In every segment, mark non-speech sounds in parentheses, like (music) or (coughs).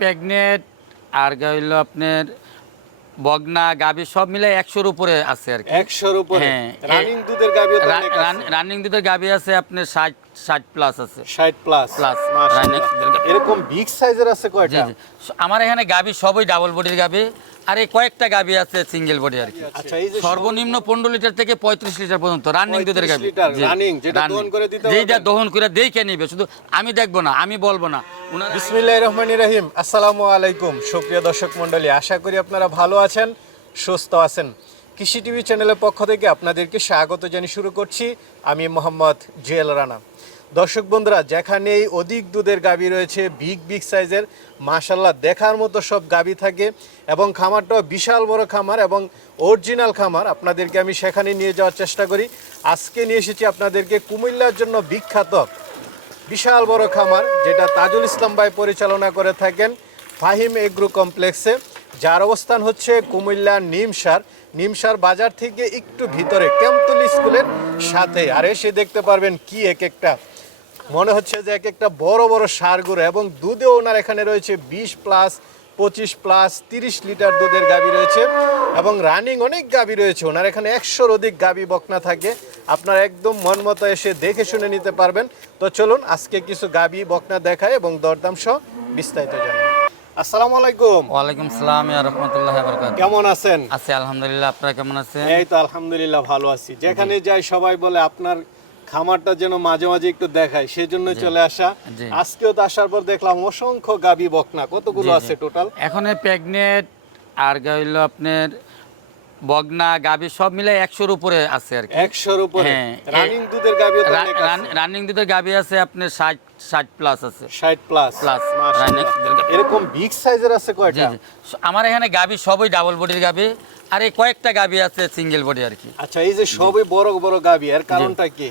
Pregnant আর হইল আপনার বগনা গাবি সব মিলে একশোর উপরে আছে আর কি। একশোর উপরে? হ্যাঁ, রানিং দুধের গাবি আছে। রানিং দুধের গাবি আছে আপনার ষাট ষাট প্লাস আছে। 60 প্লাস গাভী। এরকম বিগ সাইজের আছে কয়টা? আমার এখানে গাবি সবই ডাবল বডির গাবি আর এই কয়েকটা গাবি আছে সিঙ্গেল বডি আর কি। আচ্ছা সর্বনিম্ন পনেরো লিটার থেকে পঁয়ত্রিশ লিটার পর্যন্ত রানিং দুধের গাবি যেটা দহন করে দেখে নিবে শুধু আমি দেখব না আমি বলব না। ওনারা বিসমিল্লাহির রহমানির রহিম আসসালামু আলাইকুম। সুপ্রিয় দর্শক মণ্ডলী আশা করি আপনারা ভালো আছেন সুস্থ আছেন। কৃষি টিভি চ্যানেলের পক্ষ থেকে আপনাদেরকে স্বাগত জানিয়ে শুরু করছি। আমি মোহাম্মদ জুয়েল রানা। দর্শক বন্ধুরা, যেখানেই অধিক দুধের গাবি রয়েছে, বিগ বিগ সাইজের মাশাল্লাহ দেখার মতো সব গাবি থাকে এবং খামারটাও বিশাল বড় খামার এবং অরিজিনাল খামার আপনাদেরকে আমি সেখানে নিয়ে যাওয়ার চেষ্টা করি। আজকে নিয়ে এসেছি আপনাদেরকে কুমিল্লার জন্য বিখ্যাত বিশাল বড় খামার, যেটা তাজুল ইসলাম ভাই পরিচালনা করে থাকেন ফাহিম এগ্রো কমপ্লেক্সে। যার অবস্থান হচ্ছে কুমিল্লার নিমসার। নিমসার বাজার থেকে একটু ভিতরে ক্যাম্পতুল স্কুলের সাথে। আর এসে দেখতে পারবেন কি এক একটা মনে হচ্ছে যে এক একটা বড় বড় সারগুলো এবং দুধেও ওনার এখানে রয়েছে বিশ প্লাস পঁচিশ প্লাস তিরিশ লিটার দুধের গাবি রয়েছে এবং রানিং অনেক গাবি রয়েছে। ওনার এখানে একশোর অধিক গাবি বকনা থাকে। আপনারা একদম মন মতো এসে দেখে শুনে নিতে পারবেন। তো চলুন আজকে কিছু গাবি বকনা দেখায় এবং দরদাম সহ বিস্তারিত জানাই আসসালামু আলাইকুম। ওয়ালাইকুম সালাম ইয়া রহমতুল্লাহ কেমন আছেন? আছি আলহামদুলিল্লাহ আপনারা কেমন আছেন? এই তো আলহামদুলিল্লাহ ভালো আছি। যেখানে যাই সবাই বলে আপনার খামারটা যেন মাঝে মাঝে একটু দেখায় সেজন্য চলে আসা। আজকেও তো আসার পর দেখলাম অসংখ্য গাবি বকনা কতগুলো। আছে টোটাল এখন প্রেগনেন্ট আর হইল আপনার বগনা গাবি সব মিলে একশোর উপরে আছে আর কি। একশোর উপরে? হ্যাঁ, রানিং দুধের আছে। রানিং দুধের গাবি আছে আপনার ষাট ষাট প্লাস আছে। 60 প্লাস গাভী। এরকম বিগ সাইজের আছে কয়টা? আমার এখানে গাবি সবই ডাবল বডির গাবি আর এই কয়েকটা গাবি আছে সিঙ্গেল বডি আর কি। আচ্ছা এই যে সবই বড় বড় গাবি এর কারণটা কি?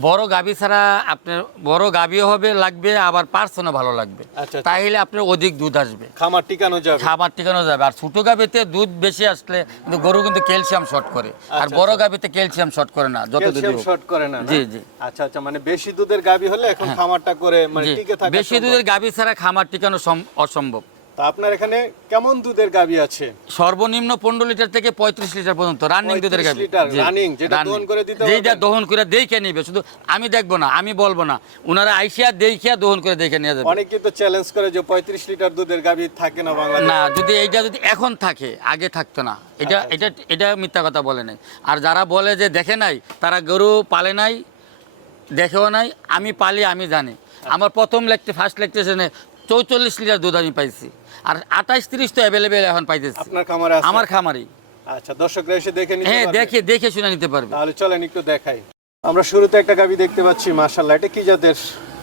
বড় গাবি ছাড়া আপনার বড় গাবিও হবে লাগবে আবার পার্সনও ভালো লাগবে। আচ্ছা, আচ্ছা। তাইলে আপনার অধিক দুধ আসবে। খামার টিকানো যাবে। খাবার ঠিকানো যাবে। আর ছোট গাবিতে দুধ বেশি আসলে কিন্তু গরু কিন্তু ক্যালসিয়াম শর্ট করে। আর আচ্ছা, বড়। গাবিতে ক্যালসিয়াম শর্ট করে না যত দুধ শর্ট করে না? জি, জি। আচ্ছা আচ্ছা মানে বেশি দুধের গাবি হলে এখন খামারটা করে মানে টিকে থাকা বেশি দুধের গাবি ছাড়া খামার টিকানো সম- অসম্ভব। তা আপনার এখানে কেমন দুধের গাবি আছে? সর্বনিম্ন পনেরো লিটার থেকে পঁয়ত্রিশ লিটার পর্যন্ত রানিং দুধের গাবি running, যেটা দহন করে দিতে যেটা? দহন করে দেখে নিবে শুধু আমি দেখব না আমি বলব না। ওনারা আইসিয়া দেখিয়া দহন করে দেখে নিয়ে যাবে। অনেকে তো চ্যালেঞ্জ করে যে পঁয়ত্রিশ লিটার দুধের গাবি থাকে না বাংলাদেশে। না যদি এইটা যদি এখন থাকে আগে থাকতো না। এটা আচ্ছা, এটা এটা মিথ্যা কথা বলে নাই। আর যারা বলে যে দেখে নাই তারা গরু পালে নাই দেখেও নাই আমি পালি আমি জানি। আমার প্রথম লেখতে ফার্স্ট লেকচারে চৌচল্লিশ লিটার দুধ আমি পাইছি। আর আঠাইশ তিরিশ তো অ্যাভেলেবেল এখন পাইতেছি। আপনার খামারে আমার খামারি আচ্ছা দর্শকরা এসে দেখে নিতে হ্যাঁ দেখে দেখে শুনে নিতে পারবে। তাহলে চলেন একটু দেখাই। আমরা শুরুতে একটা গাবি দেখতে পাচ্ছি মাশাআল্লাহ। এটা কি জাতের?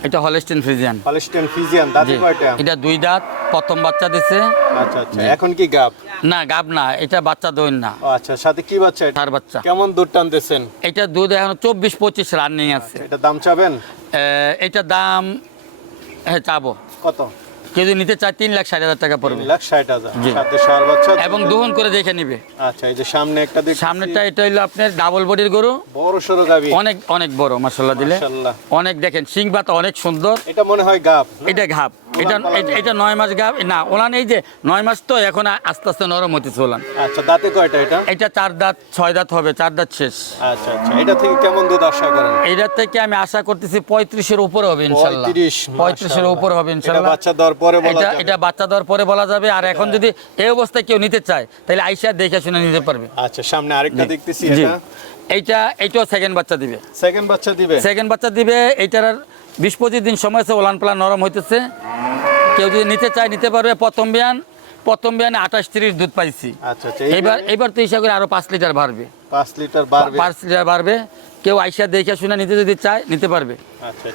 এটা হলস্টেন ফ্রিজিয়ান। পালেস্টাইন ফিজিয়ান দাঁতে কয়টা? এটা দুই দাঁত প্রথম বাচ্চা দিছে। আচ্ছা আচ্ছা। এখন কি গাব? না গাব না এটা বাচ্চা দইন না। আচ্ছা সাথে কি বাচ্চা এটা? তার বাচ্চা। কেমন দুধ টানতেছেন? এটা দুধ এখন চব্বিশ পঁচিশ রানিং আছে। এটা দাম চাবেন? আহ, এটার দাম হ্যাঁ চাবো। কত? কেউ যদি নিতে চায় তিন লাখ ষাট হাজার টাকা পড়বে। লাখ ষাট হাজার। এবং দহন করে দেখে নিবে। আচ্ছা এই যে সামনে একটা দেখছি। সামনেরটা এটা হলো আপনার ডাবল বডির গরু। বড় সরো গাবি অনেক অনেক বড় মার্শাল্লাহ দিলে। অনেক দেখেন সিং পাতা অনেক সুন্দর। এটা মনে হয় গাব এটা ঘাপ এটা এটা- এটা নয় মাস ঘাপ না ওলান এই যে নয় মাস তো এখন আস্তে আস্তে নরম হতেছে ওলান। আচ্ছা দাঁতে কয়টা এটা? এটা চার দাঁত ছয় দাঁত হবে চার দাঁত শেষ। আচ্ছা আচ্ছা এটা থেকে কেমন দুধ আশা করেন? এইটার থেকে আমি আশা করতেছি পঁয়ত্রিশের উপরে হবে ইনশাল্লাহ। পঁয়ত্রিশের উপরে হবে এটা ইনশাল্লাহ। বাচ্চা দেওয়ার পরে বলা এটা যাবে। এটা বাচ্চা দেওয়ার পরে বলা যাবে আর এখন যদি এই অবস্থায় কেউ নিতে চায় তাহলে আইসা দেখে শুনে নিতে পারবে। আচ্ছা সামনে আরেকটা দেখতেছি এটা। এইটা এইটাও সেকেন্ড বাচ্চা দিবে। সেকেন্ড বাচ্চা দিবে? সেকেন্ড বাচ্চা দিবে এইটার আর বিশ পঁচিশ দিন সময় আছে ওলান পালান নরম হইতেছে। কেউ যদি নিতে চায় নিতে পারবে। প্রথম বিয়ান প্রথম বিয়ানে আঠাশ তিরিশ দুধ পাইছি। আচ্ছা আচ্ছা এবার এবার তো হিসাব করে আরও পাঁচ লিটার বাড়বে। পাঁচ লিটার বাড়বে? পাঁচ লিটার বাড়বে। কেউ আইসা দেখে শুনে নিতে যদি চায় নিতে পারবে। আচ্ছা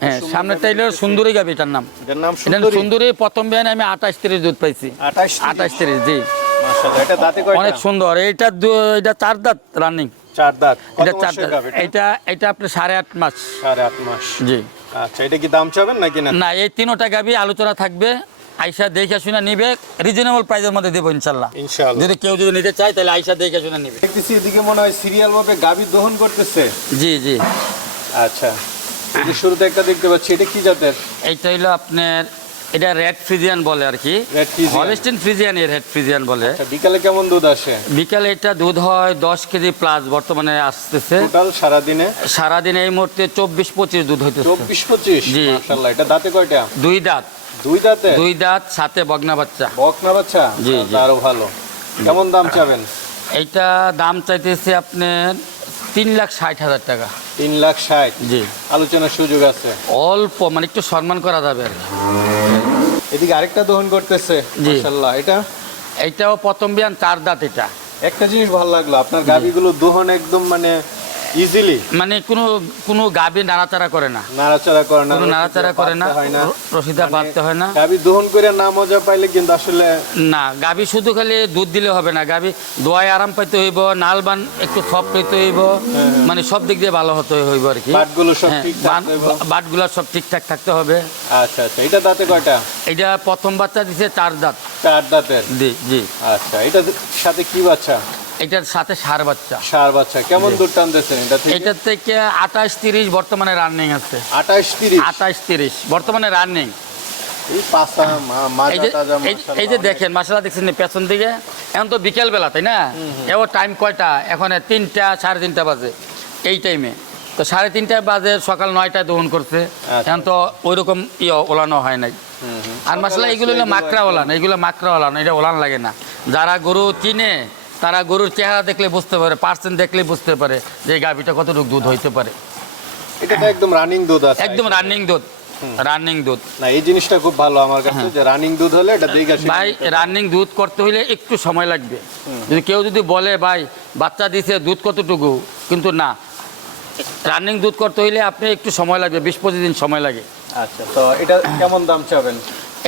হ্যাঁ সামনেরটা গাভী সুন্দরী গাবি এটার নাম। এটা সুন্দরী? প্রথম বিয়ানে আমি আঠাশ তিরিশ দুধ পাইছি। আঠাশ তিরিশ? জি। এটা অনেক সুন্দর। এইটা দু- এটা চার দাঁত রানিং চার দাঁত। এটা চার দাঁত। এটা? এটা এটা আপনার সাড়ে আট মাস। সাড়ে আট মাস। জি। আচ্ছা এটা কি দাম চাবেন নাকি না না এই তিনোটা গাবি আলোচনা থাকবে। আইসা দেখে শুনে নিবে রিজনেবল প্রাইসের মধ্যে দেবো ইনশাল্লাহ। ইনশাল্লাহ। যদি কেউ যদি নিতে চায় তাহলে আইসা দেখে শুনে নিবে। দেখতেছি এদিকে মনে হয় সিরিয়াল ভাবে গাবি দহন করতেছে। জি জি। আচ্ছা শুরুতে একটা দেখতে পাচ্ছি এটা কি জাতের? এইটা হইল আপনার এটা রেড ফ্রিজিয়ান বলে আর কি। হলিস্টিন ফ্রিজিয়ান এর রেড ফ্রিজিয়ান বলে। আচ্ছা, বিকালে কেমন দুধ আসে? বিকালে এটা দুধ হয় দশ কেজি প্লাস বর্তমানে আসতেছে। টোটাল সারাদিনে? সারাদিন এই মুহূর্তে চব্বিশ পঁচিশ দুধ হইতেছে। চব্বিশ পঁচিশ? জি। এটা দাঁতে কয়টা? দুই দাঁত। দুই দাঁতে? দুই দাঁত সাথে বগনা বাচ্চা। বকনা বাচ্চা? জি, জি। আরও ভালো। কেমন দাম চাবেন? এইটা দাম চাইতেছে আপনার তিন লাখ ষাট হাজার টাকা। তিন লাখ ষাট? জি। আলোচনার সুযোগ আছে। অল্প মানে একটু সম্মান করা যাবে আর কি। এদিকে আরেকটা দহন করতেছে মাশাআল্লাহ। এটা? এটাও প্রথম বিয়ান চার দাঁত এটা। একটা জিনিস ভালো লাগল আপনার গাবিগুলো দোহন একদম মানে ইজিলি মানে কোনো কোনো গাবি নাড়াচাড়া করে না। নাড়াচাড়া করে না কোনো নাড়াচাড়া করে না বাঁধতে হয় না। র- রশিদা বাঁধতে হয় না। গাবি দহন করে না মজা পাইলে কিন্তু আসলে না গাবি শুধু খালি দুধ দিলে হবে না। গাবি দোয়ায় আরাম পাইতে হইব নালবান একটু সফট হইতে হইব মানে সব দিক দিয়ে ভালো হতে হইব আর কি। বাটগুলো সব হ্যাঁ, ঠিকঠাক বাটগুলো সব ঠিকঠাক থাকতে হবে। আচ্ছা আচ্ছা এটা দাঁতে কয়টা? এটা প্রথম বাচ্চা দিছে চার দাঁত। চার দাঁতের? জি জি। আচ্ছা এটা সাথে কি বাচ্চা? এটার সাথে সার বাচ্চা। সার বাচ্চা কেমন দুধ টানতেছেন এটা থেকে? এটার থেকে আঠাশ তিরিশ বর্তমানে রানিং আছে। আঠাশ তিরিশ? আঠাশ তিরিশ বর্তমানে রানিং এই যে। দেখেন মাসালা দেখছেন পেছন দিকে। এখন তো বিকেল বেলা তাই না? এবার টাইম কয়টা? এখন তিনটা সাড়ে তিনটা বাজে এই টাইমে তো সাড়ে তিনটা বাজে সকাল নয়টায় দহন করছে। আচ্ছা। এখন তো ওই রকম ইয়ে ওলানো হয় নাই। আর মশলা এগুলো মাকড়া ওলান এগুলো মাকড়া ওলান এটা ওলান লাগে না। যারা গরু চিনে তারা গরুর চেহারা দেখলে বুঝতে পারে পার্সেন্ট দেখলে বুঝতে পারে যে গাভিটা কতটুকু দুধ হইতে পারে। এটা একদম রানিং দুধ আছে একদম রানিং দুধ রানিং দুধ। না এই জিনিসটা খুব ভালো আমার কাছে যে রানিং দুধ হলে এটা আসি। ভাই রানিং দুধ করতে হলে একটু সময় লাগবে। যদি কেউ যদি বলে ভাই বাচ্চা দিছে দুধ কতটুকু? কিন্তু না রানিং দুধ করতে হইলে আপনি একটু সময় লাগবে বিশ পঁচিশ দিন সময় লাগে। আচ্ছা তো এটা কেমন দাম চাবেন?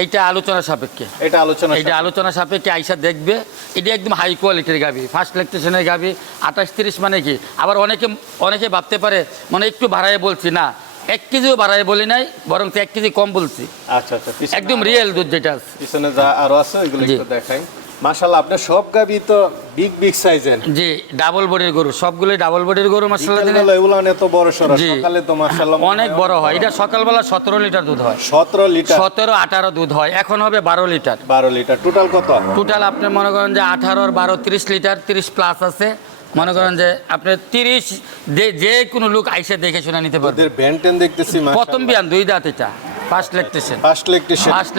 এইটা আলোচনা সাপেক্ষে। এটা আলোচনা এটা আলোচনা সাপেক্ষে আইসা দেখবে এটা একদম হাই কোয়ালিটির গাবি ফার্স্ট ইলেকট্রিশিয়ানের গাবি আঠাশ তিরিশ মানে কি? আবার অনেকে অনেকে ভাবতে পারে মানে একটু ভাড়ায় বলছি না এক কেজিও বাড়ায় বলি নাই বরং এক কেজি কম বলছি। আচ্ছা আচ্ছা একদম রিয়েল দুধ যেটা আছে। পিছনে যা আরও আছে ওইগুলো একটু দেখাই। মাশাআল্লাহ আপনার সব গাবি তো বিগ বিগ সাইজের জি ডাবল বডির গরু সবগুলোই ডাবল বডির গরু দিলে বিকেলবেলা এগুলো এত বড় জি। সকালে তো মাশাআল্লাহ অনেক বড় হয়। এটা সকালবেলা সতেরো লিটার দুধ হয়। 17 লিটার? সতেরো আঠারো দুধ হয়। এখন হবে বারো লিটার। 12 লিটার। টোটাল কত? টোটাল আপনি মনে করেন যে আঠারোর বারো তিরিশ লিটার তিরিশ প্লাস আছে। মনে করেন যে আপনি তিরিশ যে কোনো লোক আইসে দেখে শুনে নিতে পারবে। দেখতেছি প্রথম বিয়ান দুই দাঁত এটা। ফার্স্ট ফার্স্ট ফার্স্ট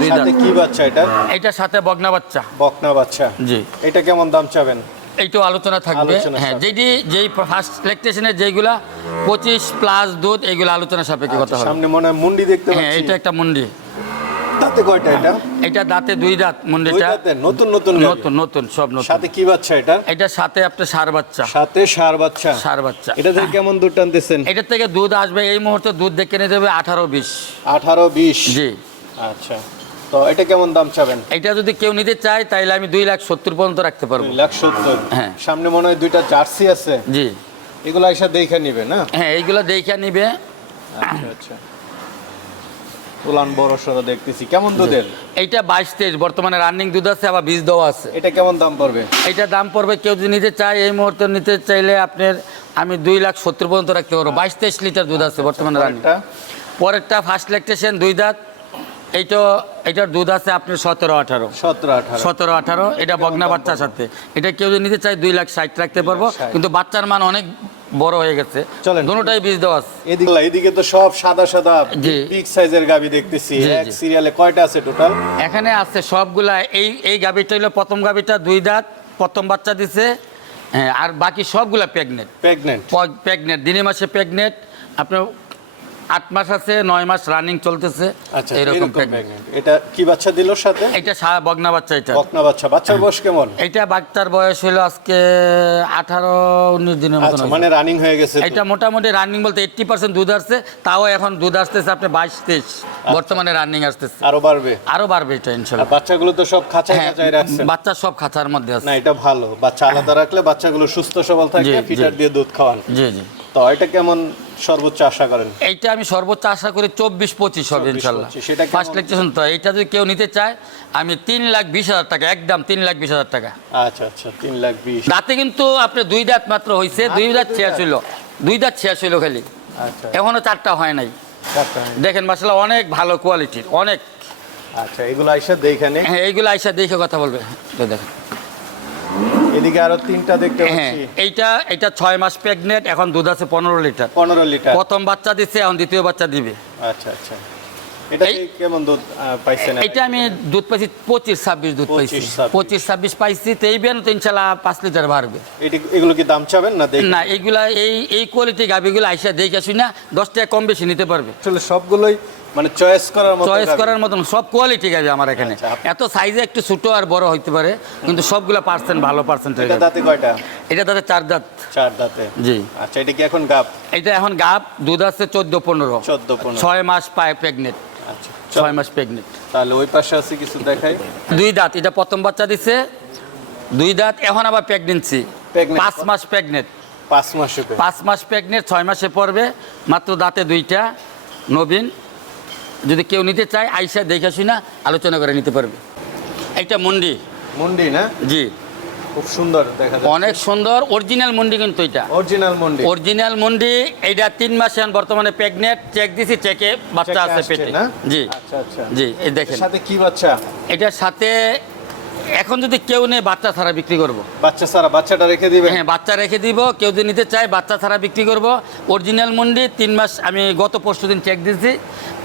দুই দাঁত। সাথে কি বাচ্চা এটা? এটার সাথে বগনা বাচ্চা। বকনা বাচ্চা। জি। এটা কেমন দাম চাবেন? এইটাও আলোচনা থাকবে। আলোচনা হ্যাঁ। যেটি যেই ফার্স্ট ইলেকট্রিশিয়ানের যেইগুলা পঁচিশ প্লাস দুধ এইগুলো আলোচনা সাপেক্ষে কথা আচ্ছা, হবে। সামনে মনে হয় মুন্ডি দেখতে হ্যাঁ পাচ্ছি। এটা একটা মুন্ডি। তাতে কয়টা এটা? এটা দাঁতে দুই দাঁত মুন্ডিটা। দাঁতে নতুন নতুন নতুন নতুন সব নতুন। সাথে কি বাচ্চা এটা? এটার সাথে আপনার সার বাচ্চা। সাথে সার বাচ্চা। সার বাচ্চা। এটা থেকে কেমন দুধ টানতেছেন? এটার থেকে দুধ আসবে এই মুহূর্তে দুধ দেখে নিয়ে যাবে আঠারো বিশ। আঠারো বিশ? জি। আচ্ছা। তো এটা কেমন দাম চাবেন? এটা যদি কেউ নিতে চায় তাইলে আমি দুই লাখ সত্তর পর্যন্ত রাখতে পারব। লাখ সত্তর? হ্যাঁ। সামনে মনে হয় দুইটা জার্সি আছে। জি। এগুলো এসে দেখে নিবে না? হ্যাঁ এইগুলো দেখে নিবে। আচ্ছা আচ্ছা। উলান বড় সড়ো দেখতেছি। কেমন দুধের? এইটা বাইশ তেইশ বর্তমানে রানিং দুধ আছে আবার বীজ দেওয়া আছে। এটা কেমন দাম পড়বে? এইটা দাম পড়বে কেউ যদি নিতে চায় এই মুহূর্তে নিতে চাইলে আপনার আমি দুই লাখ সত্তর পর্যন্ত রাখতে পারব। বাইশ তেইশ লিটার দুধ আছে বর্তমানে রানিংটা পরেরটা? ফার্স্ট ইলেকট্রিশিয়ান দুই দাঁত। এইটা এটার দুধ আছে আপনার সতেরো আঠারো। সতেরো আঠারো। এটা বগনা বাচ্চার সাথে। এটা কেউ যদি নিতে চায় দুই লাখ ষাট রাখতে পারব কিন্তু বাচ্চার মান অনেক বড় হয়ে গেছে। চলেন। দুটোটাই বীজ দেওয়া আছে। এদিকে এদিকে তো সব সাদা সাদা। বিগ সাইজের গাবি দেখতেছি। এক সিরিয়ালে কয়টা আছে টোটাল এখানে আছে সবগুলা। এই এই গাভিটা হলো প্রথম গাভিটা দুই দাঁত প্রথম বাচ্চা দিছে। হ্যাঁ আর বাকি সবগুলা প্রেগনেন্ট প্রেগনেন্ট প্রেগনেন্ট দিনে মাসে প্রেগনেন্ট আপনার আট মাস আছে নয় মাস রানিং চলতেছে। আচ্ছা এরকম প্রেগনেন্ট এটা কি বাচ্চা দিল সাথে? এটা বগনা বাচ্চা এটা। বকনা বাচ্চা। বাচ্চার বয়স কেমন? এটা বাচ্চার বয়স হলো আজকে আঠারো উনিশ দিনের মতন আচ্ছা মানে রানিং হয়ে গেছে এটা মোটামুটি রানিং বলতে এইট্টি পার্সেন্ট দুধ আসছে তাও এখন দুধ আসতেছে আপনি বাইশ তেইশ। আচ্ছা। বর্তমানে রানিং আসতেছে। আরও বাড়বে? আরও বাড়বে এটা ইনশাল্লাহ। বাচ্চাগুলো তো সব খাঁচায় হ্যাঁ খাঁচায় রাখছেন বাচ্চা সব খাঁচার মধ্যে আছে। না এটা ভালো। বাচ্চা আলাদা রাখলে বাচ্চাগুলো সুস্থ সবল থাকে ফিটার দিয়ে দুধ খাওয়ান। জি জি। তো এটা কেমন সর্বোচ্চ আশা করেন? এইটা আমি সর্বোচ্চ আশা করি চব্বিশ পঁচিশ হবে ইনশাল্লাহ। সেটা ফার্স্ট তো এইটা যদি কেউ নিতে চায় আমি তিন লাখ বিশ হাজার টাকা একদম তিন লাখ বিশ হাজার টাকা। আচ্ছা আচ্ছা তিন লাখ বিশ। দাঁতে কিন্তু আপনি দুই দাঁত মাত্র হয়েছে দুই দাঁত ছেঁয়া ছিল। দুই দাঁত ছেঁয়া ছিল খালি। আচ্ছা। এখনও চারটা হয় নাই। দেখেন মাসাল্লাহ অনেক ভালো কোয়ালিটির অনেক। আচ্ছা এগুলো আইসা দেখেনে হ্যাঁ এইগুলো আইসা দেখে কথা বলবে। দেখেন। এদিকে আরও তিনটা দেখতে হ্যাঁ পাচ্ছি। এইটা এটা মাস এখন দুধ আছে পনেরো লিটার। পনেরো লিটার। প্রথম বাচ্চা এখন দ্বিতীয় বাচ্চা দিবে। আচ্ছা আচ্ছা। এটা কেমন দুধ পাইছেন এটা আমি দুধ পাইছি পঁচিশ ছাব্বিশ দুধ পাইছি। 25, 26 পঁচিশ ছাব্বিশ পাইছি তো এই বেন তো লিটার বাড়বে। এগুলো কি দাম চাবেন না এইগুলা এই এই কোয়ালিটি গাভিগুলো আইসা দেখে আসি না দশ টাকা কম বেশি নিতে পারবে। আসলে সবগুলোই মানে চয়েস করার মতো চয়েস করার মতন সব কোয়ালিটি গাভি আমার এখানে। আচ্ছা, এত সাইজে একটু ছোট আর বড় হইতে পারে কিন্তু সবগুলা পার্সেন্ট ভালো পার্সেন্টের এটা দাঁতে কয়টা? এটা তাদের চার দাঁত। চার দাঁতে। জি। আচ্ছা এটা কি এখন গাপ এটা এখন গাব দুধ আছে চোদ্দ পনেরো। 14, 15 ছয় মাস পায় প্রেগনেন্ট আচ্ছা ছয় মাস প্রেগনেন্ট তাহলে ওই পাশে আছে কিছু দেখাই। দুই দাঁত এটা প্রথম বাচ্চা দিছে। দুই দাঁত এখন আবার প্রেগনেন্সি পাঁচ মাস প্রেগনেন্ট পাঁচ মাস পাঁচ মাস প্রেগনেন্ট ছয় মাসে পড়বে। মাত্র দাঁতে দুইটা নবীন। যদি কেউ নিতে চায় আইসা দেখে শুনা আলোচনা করে নিতে পারবে। এটা মন্ডি। মন্ডি না? জি। খুব সুন্দর দেখা অনেক সুন্দর অরিজিনাল মন্ডি কিন্তু এটা। অরিজিনাল মন্ডি। অরিজিনাল মন্ডি এইটা তিন মাস এখন বর্তমানে প্রেগনেন্ট চেক দিছি চেকে বাচ্চা আছে পেটে? জি। আচ্ছা আচ্ছা। জি এই দেখেন। সাথে কি বাচ্চা? এটার সাথে এখন যদি কেউ নেই বাচ্চা ছাড়া বিক্রি করব। বাচ্চা সারা বাচ্চাটা রেখে দিবেন হ্যাঁ বাচ্চা রেখে দিব। কেউ যদি নিতে চায় বাচ্চা ছাড়া বিক্রি করব। অরিজিনাল মন্ডি তিন মাস আমি গত পরশু দিন চেক দিয়েছি।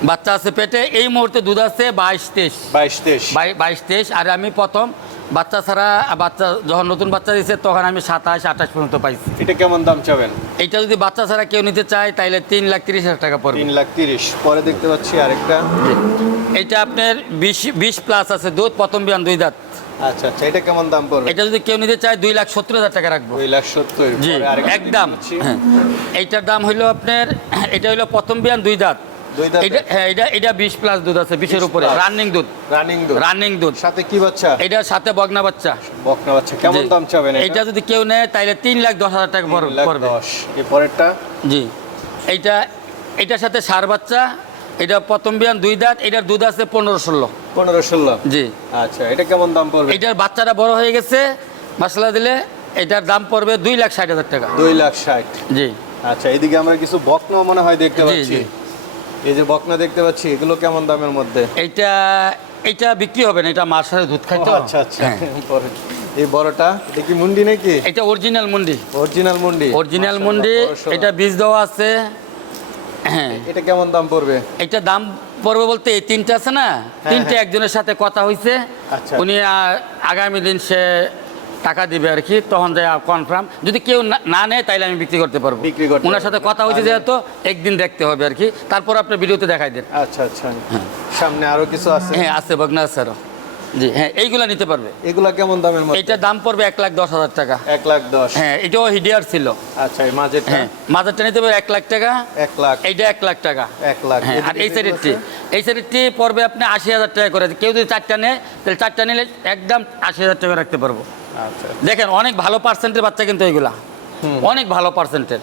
বাচ্চা আছে পেটে। এই মুহূর্তে দুধ আছে বাইশ তেইশ। বাইশ তেইশ। বাই- বাইশ তেইশ। আর আমি প্রথম বাচ্চা ছাড়া বাচ্চা যখন নতুন বাচ্চা দিয়েছে তখন আমি সাতাশ আঠাশ পর্যন্ত পাইছি। এটা কেমন দাম চাবেন? এইটা যদি বাচ্চা ছাড়া কেউ নিতে চায় তাহলে তিন লাখ তিরিশ হাজার টাকা পড়বে। তিন লাখ তিরিশ। পরে দেখতে পাচ্ছি আরেকটা। এইটা আপনার বিশ বিশ প্লাস আছে দুধ প্রথম বিয়ান দুই দাঁত। আচ্ছা আচ্ছা এটা কেমন দাম পড়বে? এটা যদি কেউ নিতে চায় দুই লাখ সত্তর হাজার টাকা রাখব। দুই লাখ সত্তর। জি একদম। হ্যাঁ। এইটার দাম হইল আপনার এটা হইল প্রথম বিয়ান দুই দাঁত। এটা হ্যাঁ এটা এটা বিশ প্লাস দুধ আছে বিশের উপরে। রানিং দুধ। রানিং দুধ। রানিং দুধ। সাথে কি বাচ্চা? এটার সাথে বগনা বাচ্চা। বকনা বাচ্চা। কেমন দাম চাবেন এইটা যদি কেউ নেয় তাহলে তিন লাখ দশ হাজার টাকা পড়বে। এই পরেরটা জি। এইটা এটার সাথে সার বাচ্চা এটা প্রথম বিয়ান দুই দাঁত এটার দুধ আছে পনেরো ষোলো। পনেরো ষোলো? জি। আচ্ছা এটা কেমন দাম পড়বে? এটার বাচ্চাটা বড় হয়ে গেছে মশলা দিলে এটার দাম পড়বে দুই লাখ ষাট হাজার টাকা। দুই লাখ ষাট। জি। আচ্ছা এদিকে আমরা কিছু বকনা মনে হয় দেখতে পাচ্ছি। এই যে বকনা দেখতে পাচ্ছি এগুলো কেমন দামের মধ্যে? এইটা এইটা বিক্রি হবে না এটা মার সাথে দুধ খাই তো। আচ্ছা আচ্ছা। হ্যাঁ। এই বড়টা এটা কি মুন্ডি নাকি? এটা অরিজিনাল মন্ডি। অরিজিনাল মুন্ডি। অরিজিনাল মন্ডি এটা বীজ দেওয়া আছে। (coughs) এটা কেমন দাম পড়বে? এটা দাম পড়বে বলতে এই তিনটা আছে না? তিনটে হ্যাঁ। একজনের সাথে কথা হয়েছে আচ্ছা। উনি আগামী দিন সে টাকা দিবে আর কি তখন যায় কনফার্ম যদি কেউ না- নেয় তাহলে আমি বিক্রি করতে পারব। বিক্রি করতে ওনার সাথে কথা হয়েছে যেহেতু একদিন দেখতে হবে আর কি। তারপর আপনার ভিডিওতে দেখাই দেন। আচ্ছা আচ্ছা। সামনে আরও কিছু আছে? হ্যাঁ আছে বগনা স্যারও জি হ্যাঁ এইগুলা নিতে পারবে। এগুলা কেমন দামের মধ্যে? এইটার দাম পড়বে এক লাখ দশ হাজার টাকা। এক লাখ দশ। হ্যাঁ এটাও হিডিয়ার ছিল। আচ্ছা এই মাঝেরটা? হ্যাঁ মাদারটা নিতে পারবে এক লাখ টাকা। এক লাখ। এইটা এক লাখ টাকা। এক লাখ। হ্যাঁ আর এই সাইডেরটি এই সাইডেরটি পড়বে আপনি আশি হাজার টাকা করে। কেউ যদি চারটা নেয় তাহলে চারটা নিলে একদম আশি হাজার টাকা রাখতে পারব। আচ্ছা। দেখেন অনেক ভালো পার্সেন্টের বাচ্চা কিন্তু এগুলা অনেক ভালো পার্সেন্টের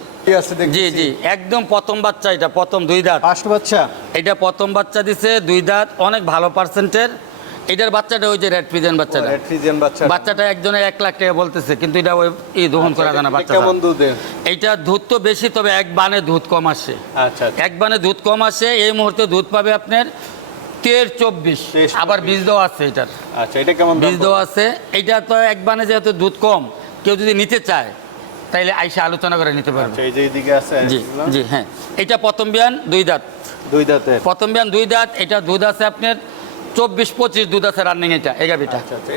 জি জি একদম প্রথম বাচ্চা এটা প্রথম দুই দাঁত। বাচ্চা? এটা প্রথম বাচ্চা দিছে দুই দাঁত অনেক ভালো পার্সেন্টের এটার বাচ্চাটা ওই যে রেড পিজেন বাচ্চাটা। রেড ফ্রিজিয়ান বাচ্চা বাচ্চাটা। একজনে এক লাখ টাকা বলতেছে কিন্তু এটা ওই এই দহন করা যায় না এটা বাচ্চা কেমন দুধের এইটা দুধ তো বেশি তবে এক বানে দুধ কম আসে। আচ্ছা আচ্ছা। এক বানে দুধ কম আসে এই মুহূর্তে দুধ পাবে আপনার তের চব্বিশ। 23, আবার বীজ দেওয়া আছে এটার। আচ্ছা এটা কেমন বীজ দেওয়া আছে। এইটা তো এক বানে যেহেতু দুধ কম কেউ যদি নিতে চায় তাইলে আইসা আলোচনা করে নিতে পারবে। আচ্ছা এই যে এইদিকে আছে জি জি হ্যাঁ। এটা প্রথম বিয়ান দুই দাঁত। দুই দাঁতের। প্রথম বিয়ান দুই দাঁত এটা দুধ আছে আপনার চব্বিশ পঁচিশ দুধ আছে রানিং এটা এই গাভিটা। আচ্ছা আচ্ছা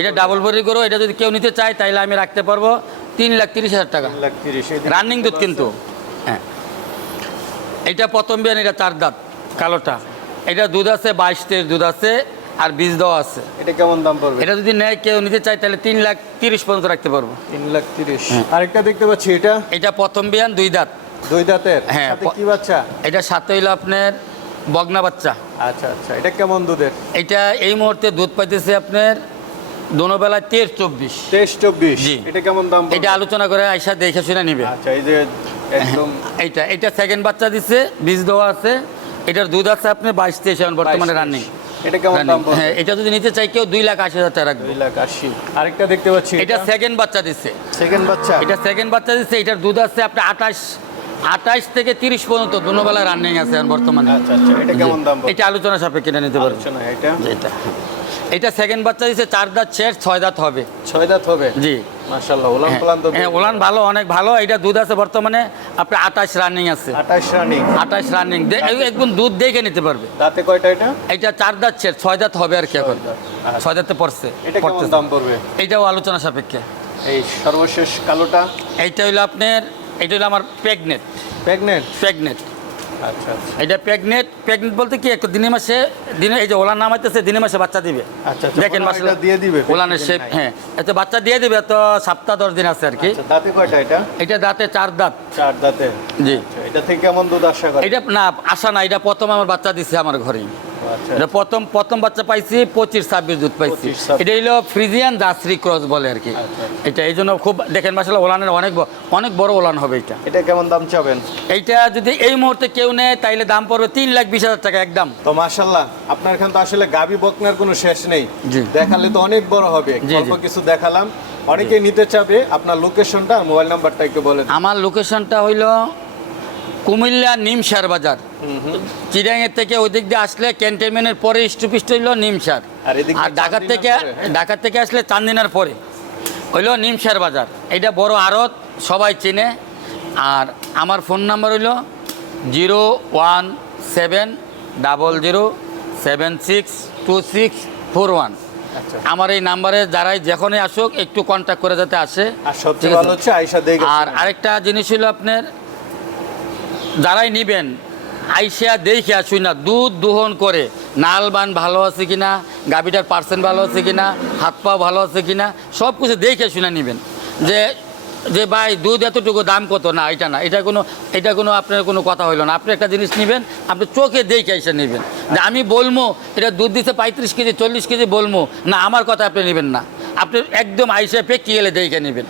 এটা ডাবল বডি করো এটা যদি কেউ নিতে চায় তাইলে আমি রাখতে পারব তিন লাখ তিরিশ হাজার টাকা। রানিং দুধ কিন্তু। হ্যাঁ। এটা প্রথম বিয়ান এটা চার দাঁত কালোটা। এটা দুধ আছে বাইশ তেইশ দুধ আছে আর বীজ দেওয়া আছে। এটা কেমন দাম পড়বে? এটা যদি নেয় কেউ নিতে চায় তাহলে তিন লাখ তিরিশ পর্যন্ত রাখতে পারব। তিন লাখ তিরিশ। হ্যাঁ। আরেকটা দেখতে পাচ্ছি এটা? এটা প্রথম বিয়ান দুই দাঁত। দুই দাঁতের? হ্যাঁ, কি বাচ্চা? এটা সাথে হইল আপনার বগনা বাচ্চা। আচ্ছা আচ্ছা। এটা কেমন দুধের? এটা এই মুহূর্তে দুধ পাইতেছে আপনার দোনো বেলায় তেইশ চব্বিশ। তেইশ চব্বিশ। জি। এটা কেমন দাম এটা আলোচনা করে আইসা দেখে শুনে নিবে। আচ্ছা এই যে একদম (laughs) এইটা এটা সেকেন্ড বাচ্চা দিচ্ছে বীজ দেওয়া আছে। এটার দুধ আছে আপনি বাইশ তেইশ এখন বর্তমানে রানিং এটা কেমন দাম হ্যাঁ এটা যদি নিতে চাই কেউ দুই লাখ আশি হাজার টাকা রাখবে। দুই লাখ আশি। আরেকটা দেখতে পাচ্ছি এটা সেকেন্ড বাচ্চা দিচ্ছে সেকেন্ড বাচ্চা? এটা সেকেন্ড বাচ্চা দিচ্ছে এটার দুধ আছে আপনার আঠাশ আঠাইশ থেকে তিরিশ পর্যন্ত দুবেলা রানিং আছে বর্তমানে। আচ্ছা আচ্ছা এটা কেমন এটা আলোচনা সাপেক্ষে কিনে নিতে পারবে। এটা? এটা। সেকেন্ড বাচ্চা দিচ্ছে চার দাঁত শেষ ছয় দাঁত হবে। ছয় দাঁত হবে? জি। মাশাআল্লাহ তো হ্যাঁ ওলান ভালো অনেক ভালো। এটা দুধ আছে বর্তমানে আপনার আঠাশ রানিং আছে। 28 রানি আঠাশ রানিং একদম দুধ দেখে নিতে পারবে। দাঁতে কয়টা এটা? এটা চার দাঁত শেষ ছয় দাঁত হবে আর কি এখন। আচ্ছা। ছয় দাঁতে পড়ছে এটা কেমন দাম পড়বে? এইটাও আলোচনা সাপেক্ষে। এই সর্বশেষ কালোটা? এইটা হইল আপনার এটা হলো আমার প্রেগনেট। Pregnant pregnant. আচ্ছা আচ্ছা। এটা প্রেগনেট প্রেগনেট বলতে কি একটা দিনে মাসে দিনে এই যে ওলার নাম হইতেছে দিনে মাসে বাচ্চা দিবে। আচ্ছা, আচ্ছা, দেখেন মাসে দিয়ে দিবে, ওলানের শেপ হ্যাঁ। এত বাচ্চা দিয়ে দিবে তো সপ্তাহ দশ দিন আছে আর কি। আচ্ছা, দাঁতে কয়টা এটা? এটা দাঁতে চার দাঁত। চার দাঁতে? জি। এটা থেকে কেমন দুধ আশা করে? এটা না আশা না এটা প্রথম আমার বাচ্চা দিছে আমার ঘরেই আচ্ছা এটা প্রথম প্রথম বাচ্চা পাইছি পঁচিশ ছাব্বিশ দুধ পাইছি। এটা হলো ফ্রিজিয়ান জার্সি ক্রস বলে আর কি। আচ্ছা। এটা এই জন্য খুব দেখেন মাসাল ওলানের অনেক অনেক বড় ওলান হবে এটা। এটা কেমন দাম চাবেন? এইটা যদি এই মুহূর্তে কেউ নেয় তাইলে দাম পড়বে তিন লাখ বিশ হাজার টাকা একদম। তো মাশাল্লাহ আপনার এখানে তো আসলে গাবি বকনার কোনো শেষ নেই। জি। দেখালে তো অনেক বড় হবে। অল্প কিছু দেখালাম। অনেকেই নিতে চাবে আপনার লোকেশনটা আর মোবাইল নাম্বারটা একটু বলেন। আমার লোকেশনটা হইল কুমিল্লা নিমসার বাজার। চিড়িয়াঙ্গের থেকে ওই দিক দিয়ে আসলে ক্যান্টনমেন্টের পরে স্টপিস্ট হইল নিমসার আর এদিক আর দিয়ে ঢাকা চান্দিনার থেকে পরে? ঢাকা থেকে আসলে চান্দিনার পরে। হইল নিমসার বাজার। এটা বড় আড়ত সবাই চেনে। আর আমার ফোন নাম্বার হইল zero one seven double zero seven six two six four one. আচ্ছা। আমার এই নাম্বারে যারাই যখনই আসুক একটু কন্ট্যাক্ট করে যাতে আসে। আর আরেকটা জিনিস হলো আপনার যারাই নিবেন আইসিয়া দেখে আসুই না, দুধ দোহন করে, নাল বান ভালো আছে কিনা, গাভিটার পার্সেন্ট ভালো আছে কিনা, হাত পা ভালো আছে কিনা সব কিছু দেখে শুনে নিবেন। যে যে ভাই, দুধ এতটুকু দাম কত? না, এটা না, এটা কোনো এটা কোনো আপনার কোনো কথা হইল না। আপনি একটা জিনিস নেবেন, আপনি চোখে দেখে এসে নেবেন। যে আমি বলব এটা দুধ দিতে পঁয়ত্রিশ কেজি, চল্লিশ কেজি বলব না, আমার কথা আপনি নেবেন না। আপনি একদম আইসে গেলে দেখে নেবেন।